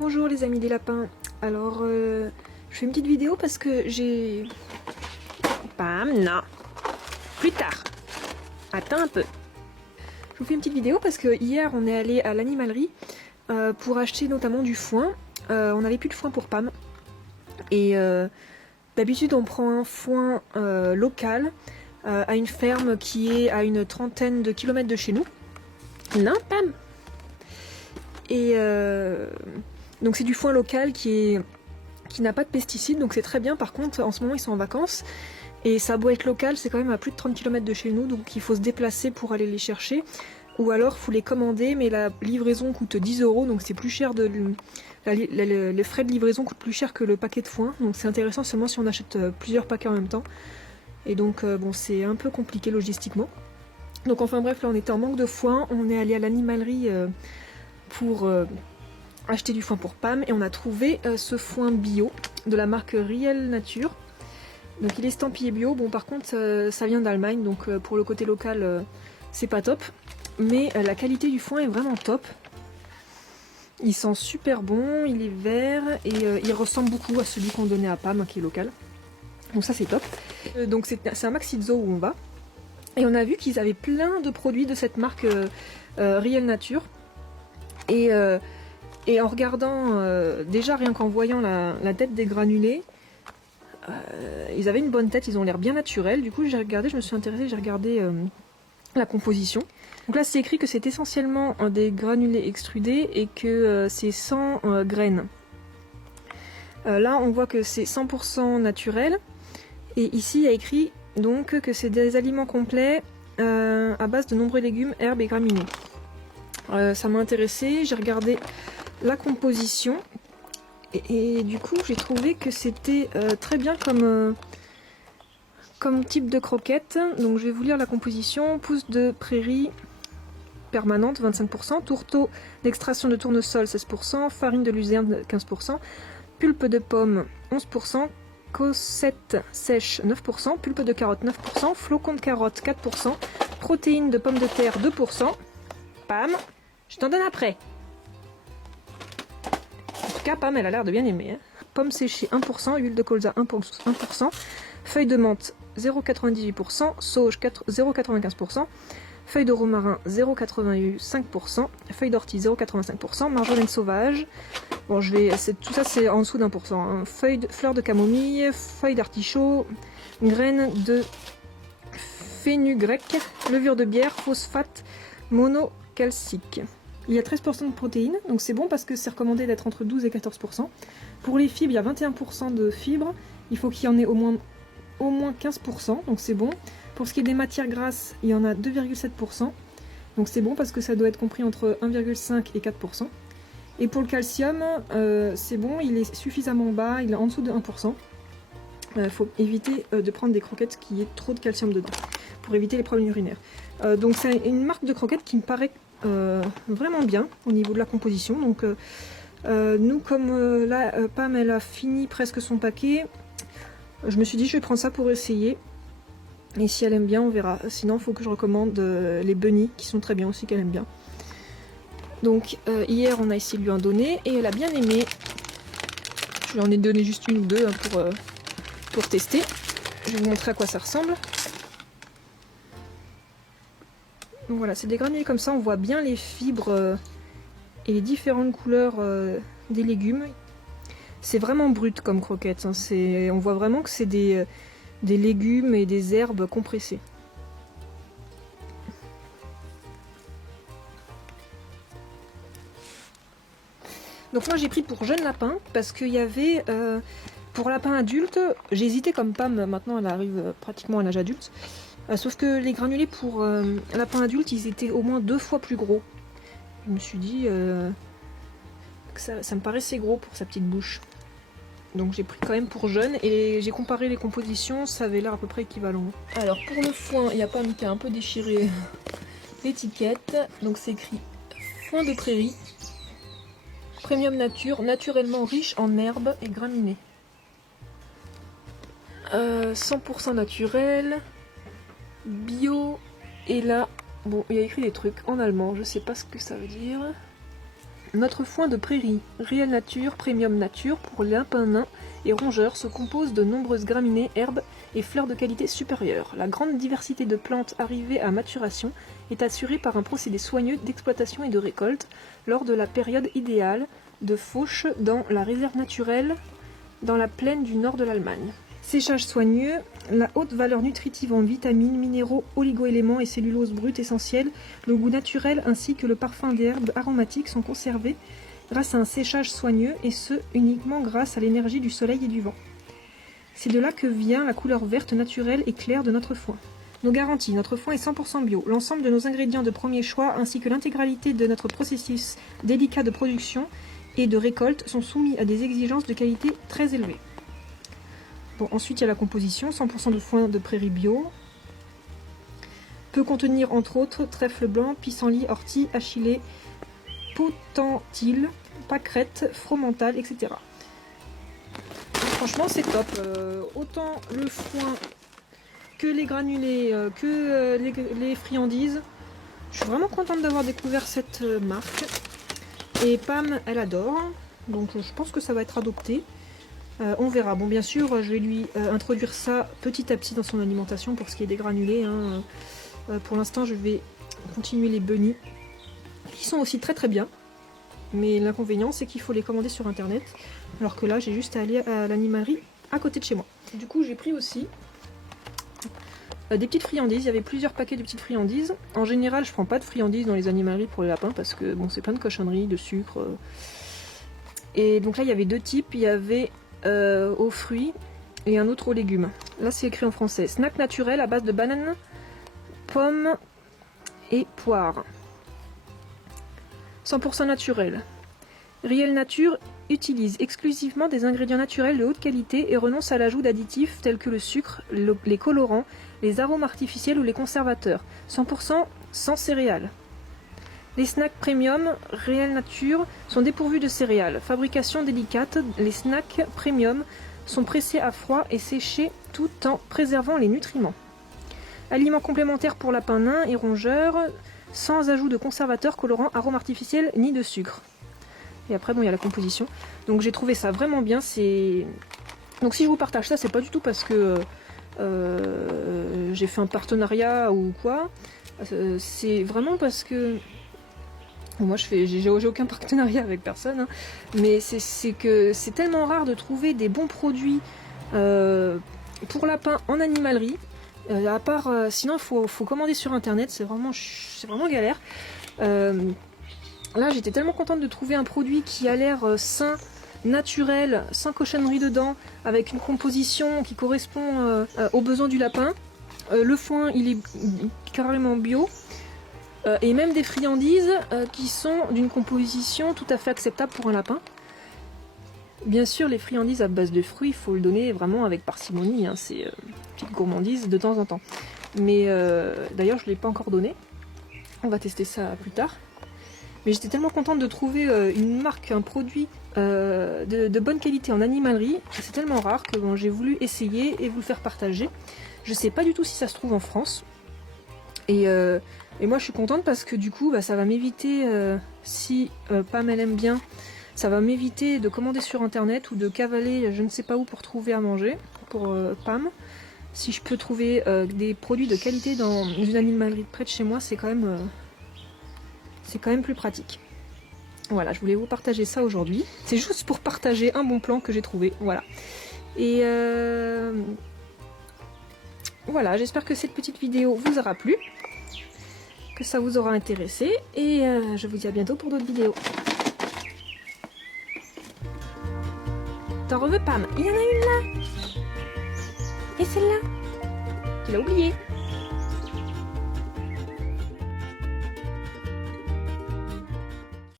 Bonjour les amis des lapins. Alors je fais une petite vidéo parce que j'ai... Bam, non. Plus tard. Attends un peu. Je vous fais une petite vidéo parce que hier on est allé à l'animalerie pour acheter notamment du foin. On n'avait plus de foin pour Pam. Et d'habitude on prend un foin local à une ferme qui est à une trentaine de kilomètres de chez nous. Non, Pam. Et donc c'est du foin local qui n'a pas de pesticides, donc c'est très bien. Par contre, en ce moment ils sont en vacances et ça a beau être local, c'est quand même à plus de 30 km de chez nous, donc il faut se déplacer pour aller les chercher. Ou alors il faut les commander, mais la livraison coûte 10 €, donc c'est plus cher les frais de livraison coûtent plus cher que le paquet de foin, donc c'est intéressant seulement si on achète plusieurs paquets en même temps. Et donc bon, c'est un peu compliqué logistiquement. Donc enfin bref, là on était en manque de foin, on est allé à l'animalerie pour acheter du foin pour Pam et on a trouvé ce foin bio de la marque Real Nature. Donc il est estampillé bio, bon par contre ça vient d'Allemagne, donc pour le côté local c'est pas top, mais la qualité du foin est vraiment top. Il sent super bon, il est vert et il ressemble beaucoup à celui qu'on donnait à Pam qui est local. Donc ça c'est top. Donc c'est un Maxi Zoo où on va. Et on a vu qu'ils avaient plein de produits de cette marque Real Nature. Et en regardant, déjà rien qu'en voyant la tête des granulés, ils avaient une bonne tête, ils ont l'air bien naturels. Du coup j'ai regardé, je me suis intéressée, j'ai regardé la composition. Donc là c'est écrit que c'est essentiellement des granulés extrudés et que c'est sans graines. Là on voit que c'est 100% naturel. Et ici il y a écrit donc que c'est des aliments complets à base de nombreux légumes, herbes et graminées. Ça m'a intéressé, j'ai regardé la composition et du coup j'ai trouvé que c'était très bien comme type de croquette. Donc je vais vous lire la composition. Pousse de prairie permanente 25%, tourteau d'extraction de tournesol 16%, farine de luzerne 15%, pulpe de pomme 11%, cossette sèche 9%, pulpe de carotte 9%, flocon de carotte 4%, protéines de pommes de terre 2%. Pam, je t'en donne après. En tout cas, Pam, elle a l'air de bien aimer. Pommes séchées 1%, huile de colza 1%, feuilles de menthe 0,98%, sauge 0,95%, feuilles de romarin 0,85%, feuilles d'ortie 0,85%, marjolaine sauvage. Bon, tout ça c'est en dessous d'1%. Hein. Fleurs de camomille, feuilles d'artichaut, graines de fenugrec, levure de bière, phosphate monocalcique. Il y a 13% de protéines, donc c'est bon parce que c'est recommandé d'être entre 12 et 14%. Pour les fibres, il y a 21% de fibres, il faut qu'il y en ait au moins 15%, donc c'est bon. Pour ce qui est des matières grasses, il y en a 2,7%, donc c'est bon parce que ça doit être compris entre 1,5 et 4%. Et pour le calcium, c'est bon, il est suffisamment bas, il est en dessous de 1%. Il faut éviter de prendre des croquettes qui aient trop de calcium dedans, pour éviter les problèmes urinaires. Donc c'est une marque de croquettes qui me paraît vraiment bien au niveau de la composition. Donc nous, comme là, Pam elle a fini presque son paquet, je me suis dit je vais prendre ça pour essayer. Et si elle aime bien, on verra. Sinon, il faut que je recommande les bunnies, qui sont très bien aussi, qu'elle aime bien. Donc hier on a essayé de lui en donner et elle a bien aimé. Je lui en ai donné juste une ou deux hein, pour tester. Je vais vous montrer à quoi ça ressemble. Donc voilà, c'est des granulés comme ça, on voit bien les fibres et les différentes couleurs des légumes. C'est vraiment brut comme croquette, hein. On voit vraiment que c'est des légumes et des herbes compressées. Donc moi j'ai pris pour jeune lapin parce qu'il y avait pour lapin adulte, j'ai hésité comme Pam, maintenant elle arrive pratiquement à l'âge adulte, sauf que les granulés pour lapin adulte ils étaient au moins 2 fois plus gros. Je me suis dit que ça me paraissait gros pour sa petite bouche. Donc j'ai pris quand même pour jeune et j'ai comparé les compositions, ça avait l'air à peu près équivalent. Alors pour le foin, il y a Pam qui a un peu déchiré l'étiquette, donc c'est écrit foin de prairie. Premium nature, naturellement riche en herbes et graminées. 100% naturel, bio, et là, bon, il y a écrit des trucs en allemand, je sais pas ce que ça veut dire. Notre foin de prairie, Réel Nature, Premium Nature, pour lapins nains et rongeurs, se compose de nombreuses graminées, herbes et fleurs de qualité supérieure. La grande diversité de plantes arrivées à maturation est assurée par un procédé soigneux d'exploitation et de récolte lors de la période idéale de fauche dans la réserve naturelle dans la plaine du nord de l'Allemagne. Séchage soigneux, la haute valeur nutritive en vitamines, minéraux, oligo-éléments et cellulose brute essentielle, le goût naturel ainsi que le parfum des herbes aromatiques sont conservés grâce à un séchage soigneux et ce uniquement grâce à l'énergie du soleil et du vent. C'est de là que vient la couleur verte naturelle et claire de notre foin. Nos garanties, notre foin est 100% bio. L'ensemble de nos ingrédients de premier choix ainsi que l'intégralité de notre processus délicat de production et de récolte sont soumis à des exigences de qualité très élevées. Bon, ensuite, il y a la composition, 100% de foin de prairie bio. Peut contenir, entre autres, trèfle blanc, pissenlit, ortie, achillée, potentille, pâquerette, fromental, etc. Franchement, c'est top. Autant le foin que les granulés, que les friandises. Je suis vraiment contente d'avoir découvert cette marque. Et Pam, elle adore. Donc, je pense que ça va être adopté. On verra. Bon, bien sûr, je vais lui introduire ça petit à petit dans son alimentation pour ce qui est des granulés. Hein. Pour l'instant, je vais continuer les bunnies, qui sont aussi très très bien. Mais l'inconvénient, c'est qu'il faut les commander sur internet. Alors que là, j'ai juste à aller à l'animalerie à côté de chez moi. Du coup, j'ai pris aussi des petites friandises. Il y avait plusieurs paquets de petites friandises. En général, je prends pas de friandises dans les animaleries pour les lapins parce que bon, c'est plein de cochonneries, de sucre. Et donc là, il y avait deux types. Il y avait aux fruits et un autre aux légumes. Là c'est écrit en français. Snack naturel à base de bananes, pommes et poires. 100% naturel. Réel Nature utilise exclusivement des ingrédients naturels de haute qualité et renonce à l'ajout d'additifs tels que le sucre, les colorants, les arômes artificiels ou les conservateurs. 100% sans céréales. Les snacks premium Réel Nature sont dépourvus de céréales. Fabrication délicate, les snacks premium sont pressés à froid et séchés tout en préservant les nutriments. Aliments complémentaires pour lapins nains et rongeurs, sans ajout de conservateurs, colorants, arômes artificiels ni de sucre. Et après, bon, il y a la composition. Donc j'ai trouvé ça vraiment bien. Donc si je vous partage ça, c'est pas du tout parce que j'ai fait un partenariat ou quoi. C'est vraiment parce que moi, j'ai aucun partenariat avec personne, hein. Mais c'est que c'est tellement rare de trouver des bons produits pour lapins en animalerie. À part, sinon, il faut commander sur internet, c'est vraiment galère. Là, j'étais tellement contente de trouver un produit qui a l'air sain, naturel, sans cochonnerie dedans, avec une composition qui correspond aux besoins du lapin. Le foin, il est carrément bio. Et même des friandises qui sont d'une composition tout à fait acceptable pour un lapin. Bien sûr, les friandises à base de fruits, il faut le donner vraiment avec parcimonie, hein, c'est une petite gourmandise de temps en temps. Mais d'ailleurs, je ne l'ai pas encore donné. On va tester ça plus tard. Mais j'étais tellement contente de trouver une marque, un produit de bonne qualité en animalerie. C'est tellement rare que bon, j'ai voulu essayer et vous le faire partager. Je ne sais pas du tout si ça se trouve en France. Et moi je suis contente parce que du coup bah, ça va m'éviter, si Pam elle aime bien, ça va m'éviter de commander sur internet ou de cavaler je ne sais pas où pour trouver à manger pour Pam. Si je peux trouver des produits de qualité dans une animalerie près de chez moi, c'est quand même plus pratique. Voilà, je voulais vous partager ça aujourd'hui. C'est juste pour partager un bon plan que j'ai trouvé. Voilà. Et voilà, j'espère que cette petite vidéo vous aura plu, que ça vous aura intéressé, et je vous dis à bientôt pour d'autres vidéos. T'en veux, Pam? Il y en a une là. Et celle-là? Tu l'as oubliée.